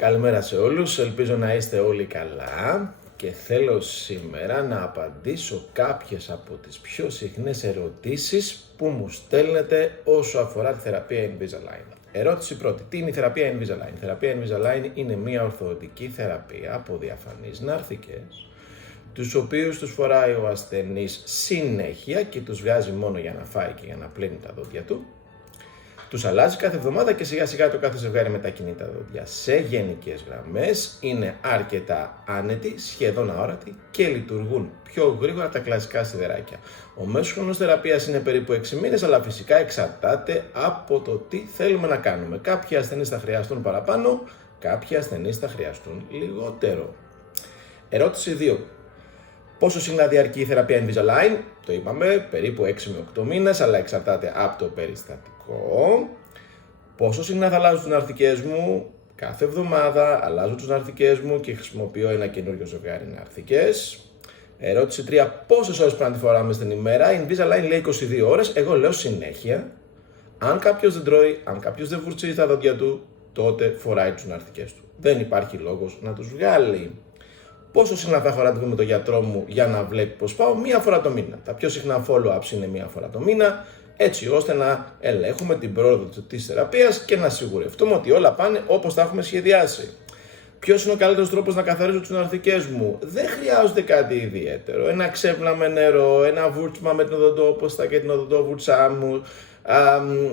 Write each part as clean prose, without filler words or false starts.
Καλημέρα σε όλους, ελπίζω να είστε όλοι καλά και θέλω σήμερα να απαντήσω κάποιες από τις πιο συχνές ερωτήσεις που μου στέλνετε όσο αφορά τη θεραπεία Invisalign. Ερώτηση πρώτη, τι είναι η θεραπεία Invisalign? Η θεραπεία Invisalign είναι μια ορθοδοντική θεραπεία από διαφανείς ναρθικές, τους οποίους τους φοράει ο ασθενής συνέχεια και τους βγάζει μόνο για να φάει και για να πλύνει τα δόντια του. Τους αλλάζει κάθε εβδομάδα και σιγά σιγά το κάθε ζευγάρι μετακινεί τα δόντια. Σε γενικές γραμμές είναι αρκετά άνετοι, σχεδόν αόρατοι και λειτουργούν πιο γρήγορα από τα κλασικά σιδεράκια. Ο μέσος χρόνος θεραπείας είναι περίπου 6 μήνες, αλλά φυσικά εξαρτάται από το τι θέλουμε να κάνουμε. Κάποιοι ασθενείς θα χρειαστούν παραπάνω, κάποιοι ασθενείς θα χρειαστούν λιγότερο. Ερώτηση 2. Πόσο συχνά διαρκεί η θεραπεία Invisalign? Το είπαμε, περίπου 6 με 8 μήνες, αλλά εξαρτάται από το περιστατικό. Πόσο συχνά θα αλλάζω τις ναρθικές μου? Κάθε εβδομάδα αλλάζω τις ναρθικές μου και χρησιμοποιώ ένα καινούριο ζευγάρι ναρθικές. Ερώτηση 3. Πόσες ώρες πρέπει να τη φοράμε στην ημέρα? Η Invisalign λέει 22 ώρες, εγώ λέω συνέχεια. Αν κάποιος δεν τρώει, αν κάποιος δεν βουρτσίζει τα δόντια του, τότε φοράει τις ναρθικές του. Δεν υπάρχει λόγος να τους βγάλει. Πόσο συχνά θα έχω ραντεβού με τον γιατρό μου για να βλέπει πως πάω? Μία φορά το μήνα. Τα πιο συχνά follow-ups είναι μία φορά το μήνα, έτσι ώστε να ελέγχουμε την πρόοδο της θεραπείας και να σιγουρευτούμε ότι όλα πάνε όπως τα έχουμε σχεδιάσει. Ποιος είναι ο καλύτερος τρόπος να καθαρίζω τις ναρθικές μου? Δεν χρειάζεται κάτι ιδιαίτερο. Ένα ξέπλα με νερό, ένα βούρτσμα με την οδοντόποστα και την οδοντόβουρτσά μου,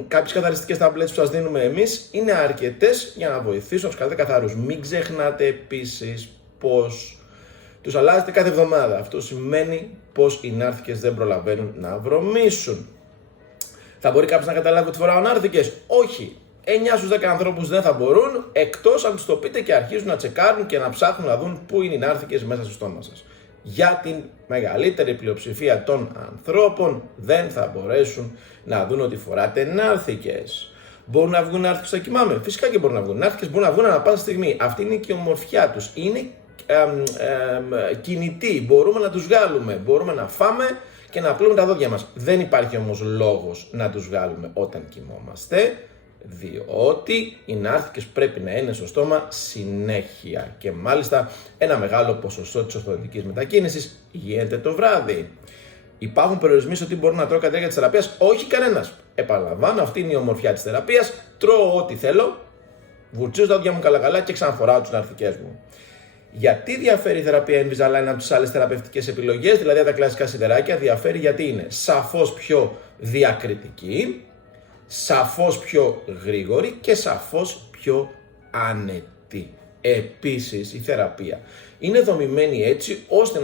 κάποιες καθαριστικές ταμπλέτες που σας δίνουμε εμείς είναι αρκετές για να βοηθήσουν να τους κάνετε καθαρούς. Μην ξεχνάτε επίσης πως τους αλλάζετε κάθε εβδομάδα. Αυτό σημαίνει πως οι νάρθηκες δεν προλαβαίνουν να βρωμίσουν. Θα μπορεί κάποιος να καταλάβει ότι φοράω νάρθηκες? Όχι. 9 στους 10 ανθρώπους δεν θα μπορούν, εκτός αν τους το πείτε και αρχίζουν να τσεκάρουν και να ψάχνουν να δουν πού είναι οι νάρθηκες μέσα στο στόμα σας. Για την μεγαλύτερη πλειοψηφία των ανθρώπων δεν θα μπορέσουν να δουν ότι φοράτε νάρθηκες. Μπορούν να βγουν νάρθηκες όταν κοιμάμαι? Φυσικά και μπορούν να βγουν. Νάρθηκες μπορούν να βγουν ανά πάσα στιγμή. Αυτή είναι και η ομορφιά τους. Είναι κινητοί, μπορούμε να τους βγάλουμε, μπορούμε να φάμε και να πλύνουμε τα δόντια μας. Δεν υπάρχει όμως λόγος να τους βγάλουμε όταν κοιμόμαστε, διότι οι νάρθηκες πρέπει να είναι στο στόμα συνέχεια και μάλιστα ένα μεγάλο ποσοστό της ορθοδοντικής μετακίνησης γίνεται το βράδυ. Υπάρχουν περιορισμοί στο τι μπορώ να τρώω κατά τη διάρκεια της θεραπείας? Όχι, κανένας. Επαναλαμβάνω, αυτή είναι η ομορφιά της θεραπείας. Τρώω ό,τι θέλω, βουρτσίζω τα δόντια μου καλά και ξαναφοράω τις ναρθικές μου. Γιατί διαφέρει η θεραπεία Invisalign από τις άλλες θεραπευτικές επιλογές, δηλαδή από τα κλασικά σιδεράκια? Διαφέρει γιατί είναι σαφώς πιο διακριτική, σαφώς πιο γρήγορη και σαφώς πιο άνετη. Επίσης η θεραπεία είναι δομημένη έτσι ώστε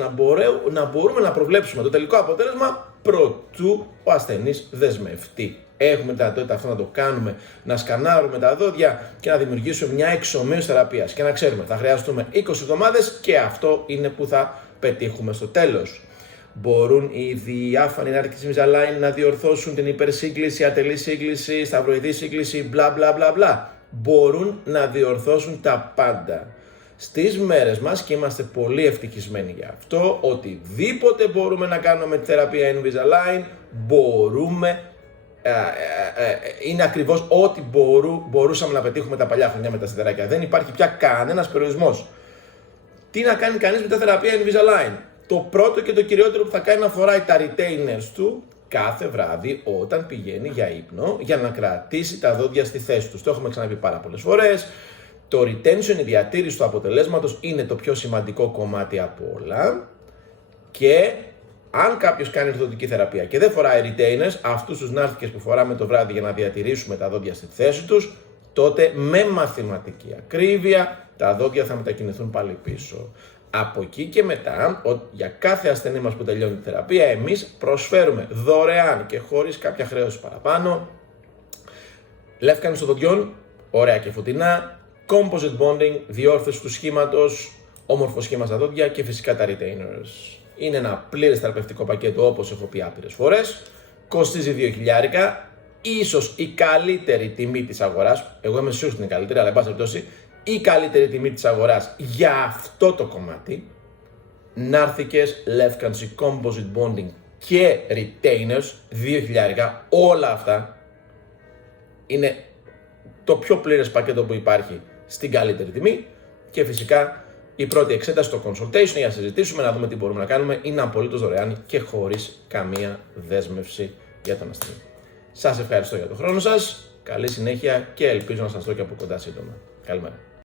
να μπορούμε να προβλέψουμε το τελικό αποτέλεσμα προτού ο ασθενής δεσμευτεί. Έχουμε τη δυνατότητα αυτό να το κάνουμε, να σκανάρουμε τα δόντια και να δημιουργήσουμε μια εξομοίωση θεραπείας και να ξέρουμε θα χρειαστούμε 20 εβδομάδες και αυτό είναι που θα πετύχουμε στο τέλος. Μπορούν οι διάφανοι νάρθηκες Invisalign να διορθώσουν την υπερσύγκληση, ατελή σύγκληση, σταυροειδή σύγκληση, μπλα. Μπορούν να διορθώσουν τα πάντα. Στις μέρες μας, και είμαστε πολύ ευτυχισμένοι για αυτό, οτιδήποτε μπορούμε να κάνουμε τη θεραπεία Invisalign, είναι ακριβώς ό,τι μπορούσαμε να πετύχουμε τα παλιά χρονιά με τα σιδεράκια. Δεν υπάρχει πια κανένας περιορισμός. Τι να κάνει κανείς με τα θεραπεία Invisalign? Το πρώτο και το κυριότερο που θα κάνει να φοράει τα retainers του κάθε βράδυ όταν πηγαίνει για ύπνο για να κρατήσει τα δόντια στη θέση τους. Το έχουμε ξαναπεί πάρα πολλές φορές. Το retention, η διατήρηση του αποτελέσματος, είναι το πιο σημαντικό κομμάτι από όλα και αν κάποιος κάνει ορθοδοντική θεραπεία και δεν φοράει retainers, αυτούς τους νάρθηκες που φοράμε το βράδυ για να διατηρήσουμε τα δόντια στη θέση τους, τότε με μαθηματική ακρίβεια τα δόντια θα μετακινηθούν πάλι πίσω. Από εκεί και μετά, για κάθε ασθενή μας που τελειώνει τη θεραπεία, εμείς προσφέρουμε δωρεάν και χωρίς κάποια χρέωση παραπάνω λεύκανση των δοντιών, ωραία και φωτεινά, composite bonding, διόρθωση του σχήματος, όμορφο σχήμα στα δόντια και φυσικά τα retainers. Είναι ένα πλήρες θεραπευτικό πακέτο, όπως έχω πει άπειρες φορές. Κοστίζει 2.000, ίσως η καλύτερη τιμή της αγοράς. Εγώ είμαι σίγουρος ότι είναι καλύτερη, αλλά εν πάση περιπτώσει, η καλύτερη τιμή της αγοράς για αυτό το κομμάτι. Νάρθηκες, λεύκανση, composite bonding και retainers, 2.000, όλα αυτά είναι το πιο πλήρες πακέτο που υπάρχει στην καλύτερη τιμή και φυσικά η πρώτη εξέταση στο consultation για να συζητήσουμε, να δούμε τι μπορούμε να κάνουμε, είναι απολύτως δωρεάν και χωρίς καμία δέσμευση για τον ασθενή. Σας ευχαριστώ για τον χρόνο σας, καλή συνέχεια και ελπίζω να σας δω και από κοντά σύντομα. Καλημέρα.